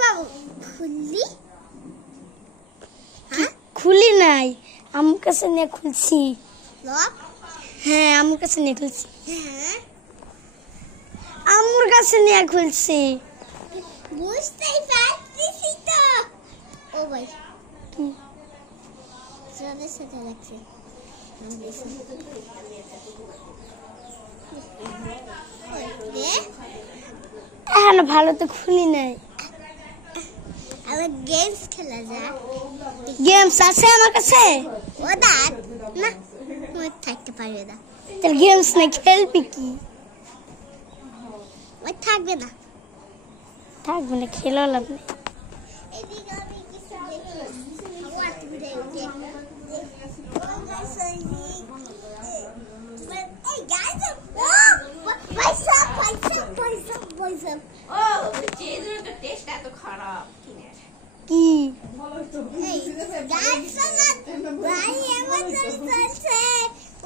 বাবু খুললি? খুলি নাই, আমার কাছে নিয়ে খুলছি। লক? হ্যাঁ, আমার কাছে নিয়ে খুলছি। হ্যাঁ, আমার কাছে নিয়ে খুলছি। বুঝতেই পারতেছি তো। ও ভাই কি সাথে সাথে লাগছে। এখন ভালো তো খুলি নাই। আবার গেমস খেলা যায়। গেমস আছে আমার কাছে। ও দাঁত না, ওই থাকতে পারবে না। তাহলে গেমস না খেলবি কি? ওই থাকবে না। থাকবে না, খেলো লাভ নেই। এদিকে আমি কিছু দেখি। আমার তুমি দেখে। এই গাইস, পয়সা পয়সা পয়সা পয়সা। ও চেজের তো টেস্ট এত খারাপ কিনে কি এই গাইস না ভাই আমার চলছে।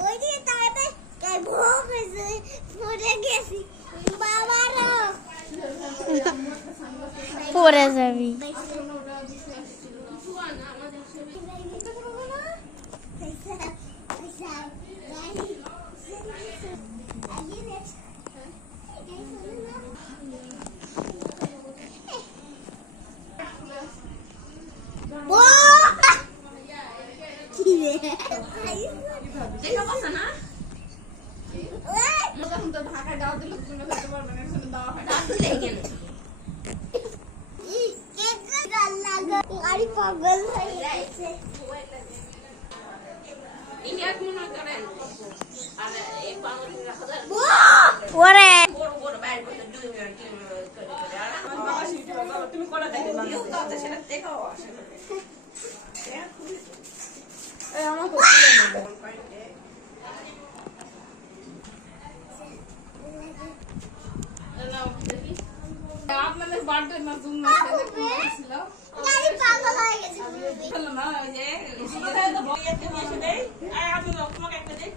ওই দিয়ে তাতে কাই ভোগ হয়েছে পড়ে গেছি বাবারা। পরে যাবি? দেখা পাচ্ছ না তখন তো ঢাকায় দাওয়া দিলে তুমি খেতে পারবে না, এখানে দাওয়া হয় না লেগেন গাড়ি পাগল হয়ে গেছে। ইন্ডিয়াত মনে করেন আর এই বাংলাদেশে রাখা যায় ওরে বড় বড় বাইরে করতে 2 মিনিট করে আর আমার বাবা শিখতে বাবা তুমি করে দেখো না কেউ তো সেটা দেখাও আসে না এই আমার তো আপনাদের বার্থডে না জুম না ছিল গাড়ি পাগল হয়ে গেছে। হলো না ওই যে কোথায় তো বইতে বসে দেই আর আমি তোমাকে একটা দেই